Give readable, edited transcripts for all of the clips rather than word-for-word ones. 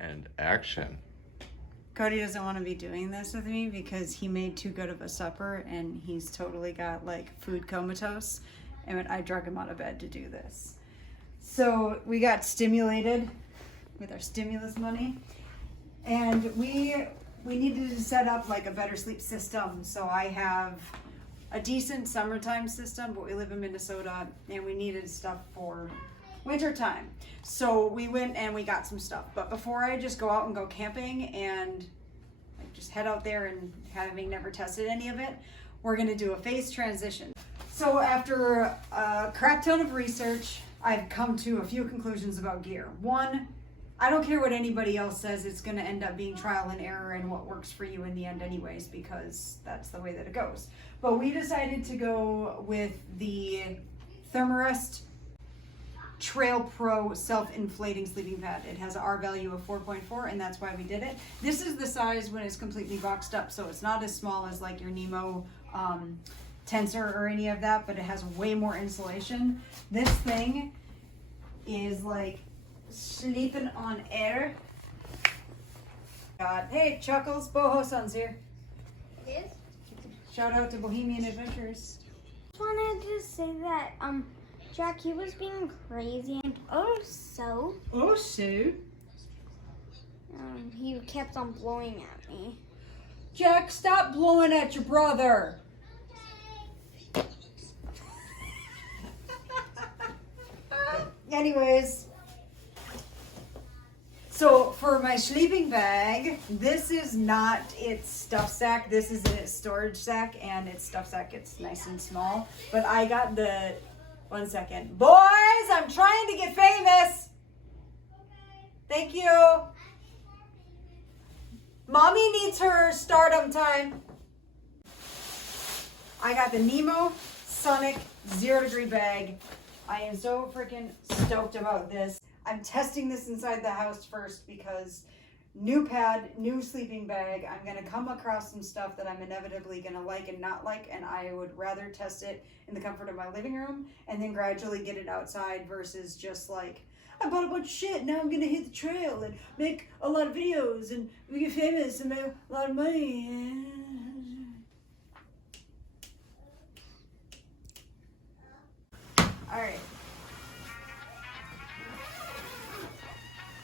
and action. Cody doesn't want to be doing this with me because he made too good of a supper and he's totally got like food comatose, and I drug him out of bed to do this. So we got stimulated with our stimulus money, and we needed to set up like a better sleep system. So I have a decent summertime system, but we live in Minnesota and we needed stuff for wintertime. So we went and we got some stuff. But before I just go out and go camping and like just head out there and having never tested any of it, we're gonna do a phase transition. So after a crap ton of research, I've come to a few conclusions about gear. One, I don't care what anybody else says, it's gonna end up being trial and error and what works for you in the end anyways, because that's the way that it goes. But we decided to go with the ThermaRest TrailPro self-inflating sleeping pad. It has an R value of 4.4, and that's why we did it. This is the size when it's completely boxed up, so it's not as small as like your Nemo tensor or any of that, but it has way more insulation. This thing is like sleeping on air. God, hey Chuckles, Boho Son's here. It is? Shout out to Bohemian Adventures. Just wanted to say that Jack, he was being crazy and also he kept on blowing at me. Jack, stop blowing at your brother. Anyways, so for my sleeping bag, this is not its stuff sack. This is its storage sack, and its stuff sack gets nice and small. But I got the, 1 second. Boys, I'm trying to get famous. Thank you. Mommy needs her stardom time. I got the Nemo Sonic 0 degree bag. I am so freaking stoked about this. I'm testing this inside the house first because new pad, new sleeping bag. I'm gonna come across some stuff that I'm inevitably gonna like and not like, and I would rather test it in the comfort of my living room and then gradually get it outside versus just like, I bought a bunch of shit, now I'm gonna hit the trail and make a lot of videos and get famous and make a lot of money. All right.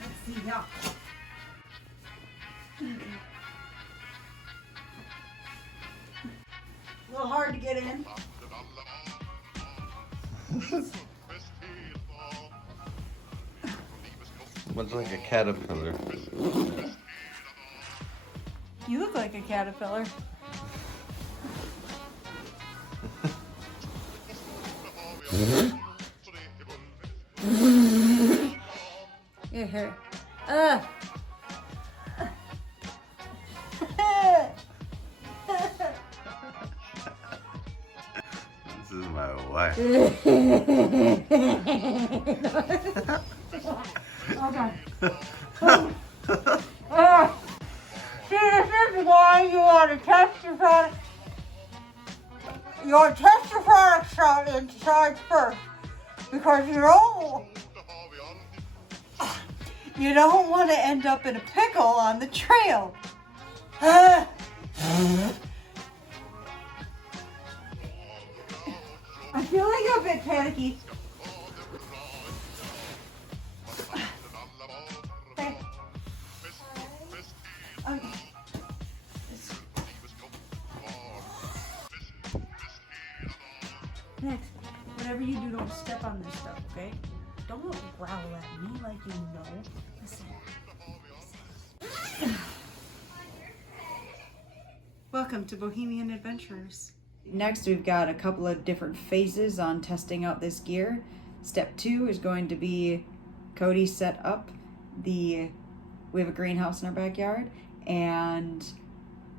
Let's see now. A little hard to get in. Much like a caterpillar. You look like a caterpillar. Your hair. This is my wife. Okay. See, this is why you want to test your product. You want to test your products out inside first, because you don't want to end up in a pickle on the trail. I'm feeling a bit panicky. Okay. Okay. Next, whatever you do, don't step on this stuff, okay? Don't growl at me like you know. Listen. Welcome to Bohemian Adventures. Next, we've got a couple of different phases on testing out this gear. Step 2 is going to be Cody set up we have a greenhouse in our backyard, and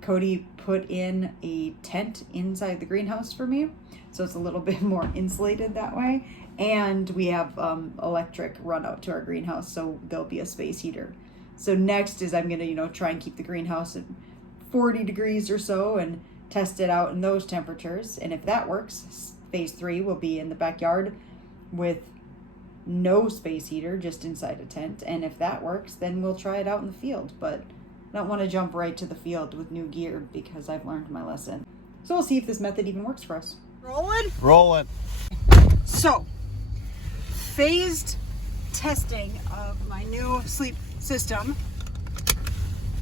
Cody put in a tent inside the greenhouse for me, so it's a little bit more insulated that way. And we have electric run out to our greenhouse, so there'll be a space heater. So next is I'm gonna, try and keep the greenhouse at 40 degrees or so and test it out in those temperatures. And if that works, phase 3 will be in the backyard with no space heater, just inside a tent. And if that works, then we'll try it out in the field. But I don't want to jump right to the field with new gear because I've learned my lesson. So we'll see if this method even works for us. Rolling? Rolling. So, phased testing of my new sleep system.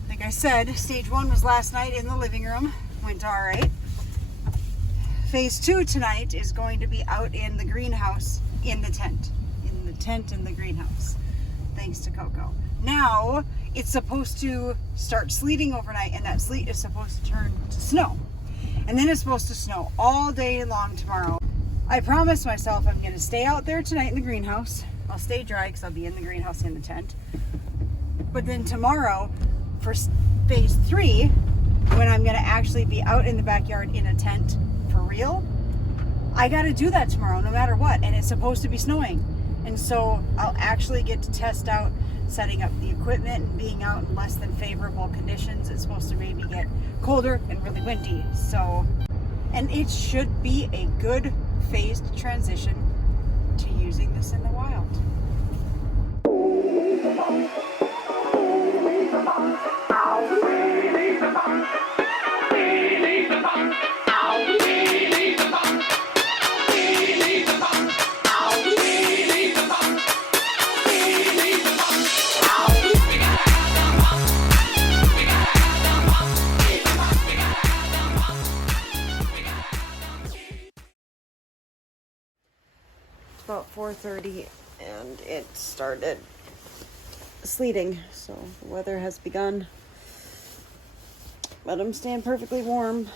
Like I said, stage 1 was last night in the living room. Went all right. Phase 2 tonight is going to be out in the greenhouse in the tent. In the tent in the greenhouse. Thanks to Coco. Now, it's supposed to start sleeting overnight, and that sleet is supposed to turn to snow. And then it's supposed to snow all day long tomorrow. I promised myself I'm going to stay out there tonight in the greenhouse. I'll stay dry because I'll be in the greenhouse in the tent. But then tomorrow, for phase 3, when I'm going to actually be out in the backyard in a tent for real, I got to do that tomorrow no matter what. And it's supposed to be snowing. And so I'll actually get to test out setting up the equipment and being out in less than favorable conditions. It's supposed to maybe get colder and really windy. So, and it should be a good phased transition to using this in the wild. About 4:30 and it started sleeting, so the weather has begun, but I'm staying perfectly warm,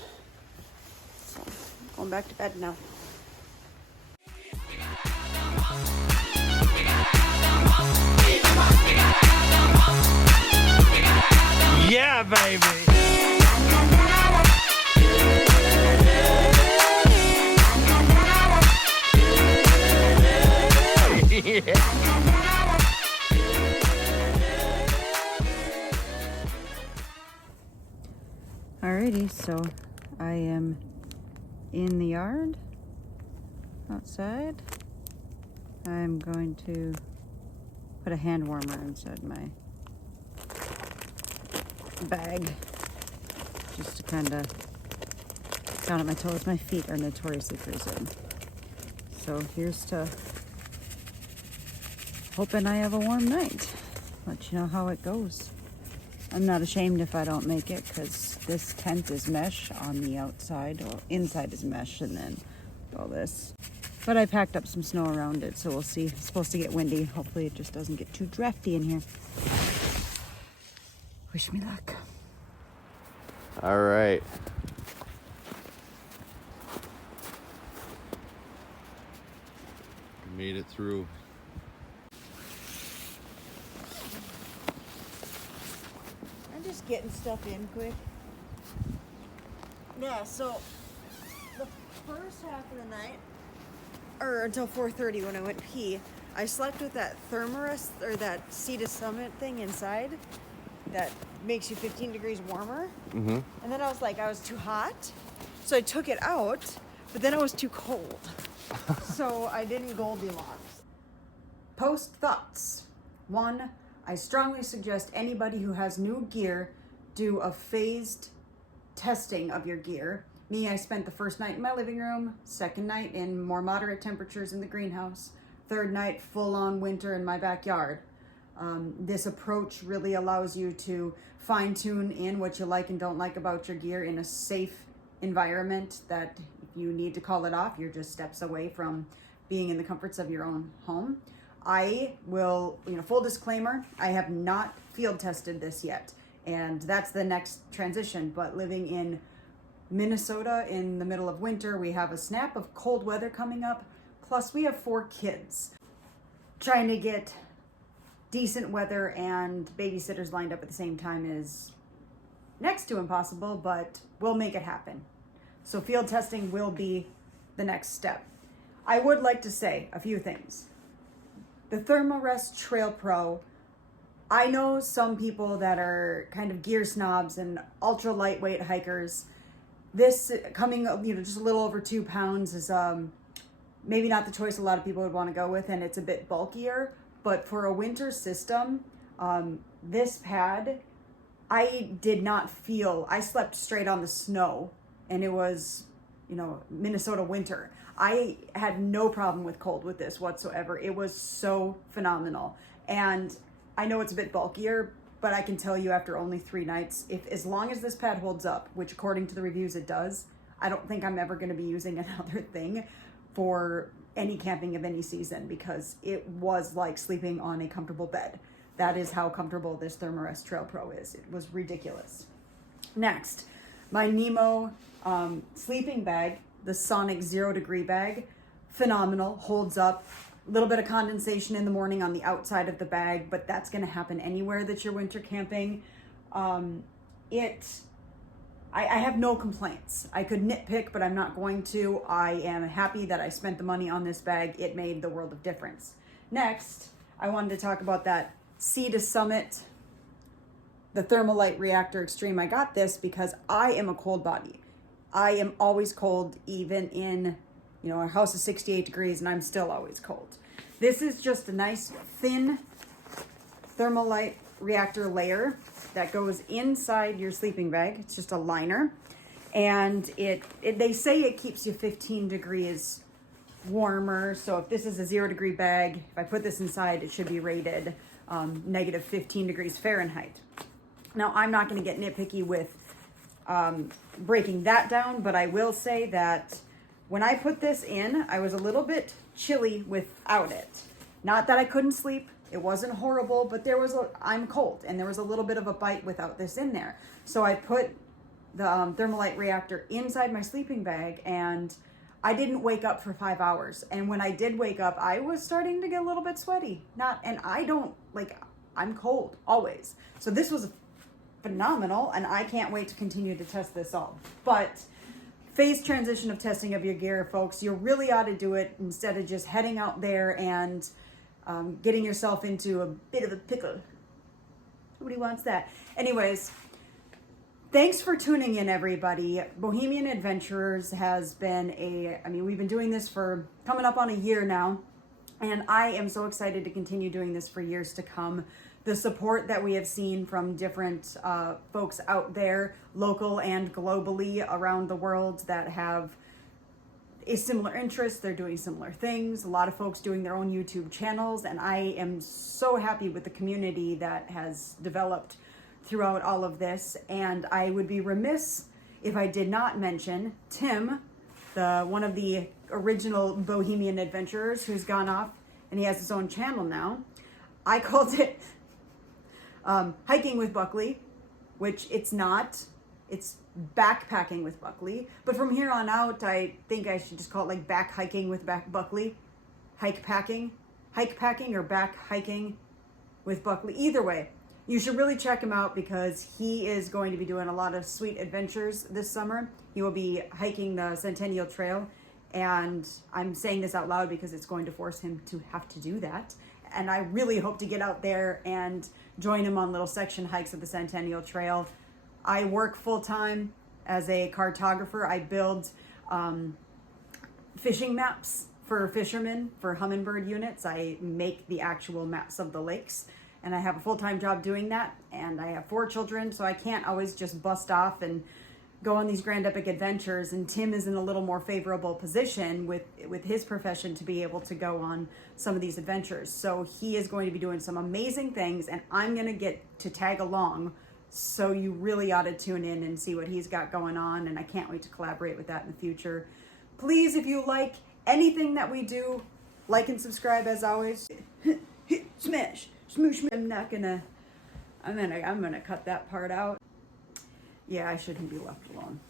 so I'm going back to bed now. Yeah, baby. Alrighty, so I am in the yard outside. I'm going to put a hand warmer inside my bag just to kind of count at my toes. My feet are notoriously freezing. So here's to hoping I have a warm night. Let you know how it goes. I'm not ashamed if I don't make it because this tent is mesh on the outside, or inside is mesh, and then all this. But I packed up some snow around it, so we'll see. It's supposed to get windy. Hopefully it just doesn't get too drafty in here. Wish me luck. All right. Made it through. I'm just getting stuff in quick. Yeah, so the first half of the night, or until 4:30 when I went pee, I slept with that ThermaRest, or that Sea to Summit thing inside that makes you 15 degrees warmer. Mm-hmm. And then I was like, I was too hot, so I took it out, but then it was too cold. So I didn't Goldilocks. Post thoughts. 1, I strongly suggest anybody who has new gear do a phased testing of your gear. Me, I spent the first night in my living room, second night in more moderate temperatures in the greenhouse, third night full-on winter in my backyard. This approach really allows you to fine-tune in what you like and don't like about your gear in a safe environment that if you need to call it off, you're just steps away from being in the comforts of your own home. I will, full disclaimer, I have not field tested this yet, and that's the next transition. But living in Minnesota in the middle of winter, we have a snap of cold weather coming up, plus we have 4 kids. Trying to get decent weather and babysitters lined up at the same time is next to impossible, but we'll make it happen. So field testing will be the next step. I would like to say a few things. The ThermaRest TrailPro, I know some people that are kind of gear snobs and ultra lightweight hikers. This coming, just a little over 2 pounds is maybe not the choice a lot of people would want to go with, and it's a bit bulkier, but for a winter system, this pad, I did not feel, I slept straight on the snow, and it was, you know, Minnesota winter. I had no problem with cold with this whatsoever. It was so phenomenal. And I know it's a bit bulkier, but I can tell you after only 3 nights, if as long as this pad holds up, which according to the reviews it does, I don't think I'm ever going to be using another thing for any camping of any season, because it was like sleeping on a comfortable bed. That is how comfortable this ThermaRest TrailPro is. It was ridiculous. Next, my Nemo sleeping bag, the Sonic 0 degree bag, phenomenal, holds up. A little bit of condensation in the morning on the outside of the bag, but that's going to happen anywhere that you're winter camping. I have no complaints. I could nitpick, but I'm not going to. I am happy that I spent the money on this bag. It made the world of difference. Next, I wanted to talk about that Sea to Summit, the ThermoLite Reactor Extreme. I got this because I am a cold body. I am always cold, even in, you know, our house is 68 degrees and I'm still always cold. This is just a nice thin ThermoLite reactor layer that goes inside your sleeping bag. It's just a liner, and they say it keeps you 15 degrees warmer. So if this is a 0 degree bag, if I put this inside, it should be rated negative 15 degrees Fahrenheit. Now, I'm not going to get nitpicky with breaking that down, but I will say that when I put this in, I was a little bit chilly without it. Not that I couldn't sleep. It wasn't horrible, but I'm cold, and there was a little bit of a bite without this in there. So I put the ThermoLite reactor inside my sleeping bag, and I didn't wake up for 5 hours. And when I did wake up, I was starting to get a little bit sweaty. I'm cold always. So this was phenomenal, and I can't wait to continue to test this all. But phase transition of testing of your gear, folks, you really ought to do it instead of just heading out there and getting yourself into a bit of a pickle. Nobody wants that. Anyways, thanks for tuning in, everybody. Bohemian Adventurers has been we've been doing this for coming up on a year now, and I am so excited to continue doing this for years to come. The support that we have seen from different folks out there, local and globally around the world, that have a similar interest. They're doing similar things. A lot of folks doing their own YouTube channels, and I am so happy with the community that has developed throughout all of this. And I would be remiss if I did not mention Tim, one of the original Bohemian Adventurers, who's gone off and he has his own channel now. I called it Hiking with Buckley, which it's not. It's backpacking with Buckley. But from here on out, I think I should just call it like back hiking with Buckley. Hike packing or back hiking with Buckley. Either way, you should really check him out, because he is going to be doing a lot of sweet adventures this summer. He will be hiking the Centennial Trail, and I'm saying this out loud because it's going to force him to have to do that. And I really hope to get out there and join him on little section hikes of the Centennial Trail. I work full-time as a cartographer. I build fishing maps for fishermen, for humminbird units. I make the actual maps of the lakes, and I have a full-time job doing that. And I have 4 children, so I can't always just bust off and go on these grand epic adventures. And Tim is in a little more favorable position with his profession to be able to go on some of these adventures. So he is going to be doing some amazing things, and I'm going to get to tag along. So you really ought to tune in and see what he's got going on, and I can't wait to collaborate with that in the future. Please, if you like anything that we do, like and subscribe as always. Smash, smoosh. I'm gonna cut that part out. Yeah, I shouldn't be left alone.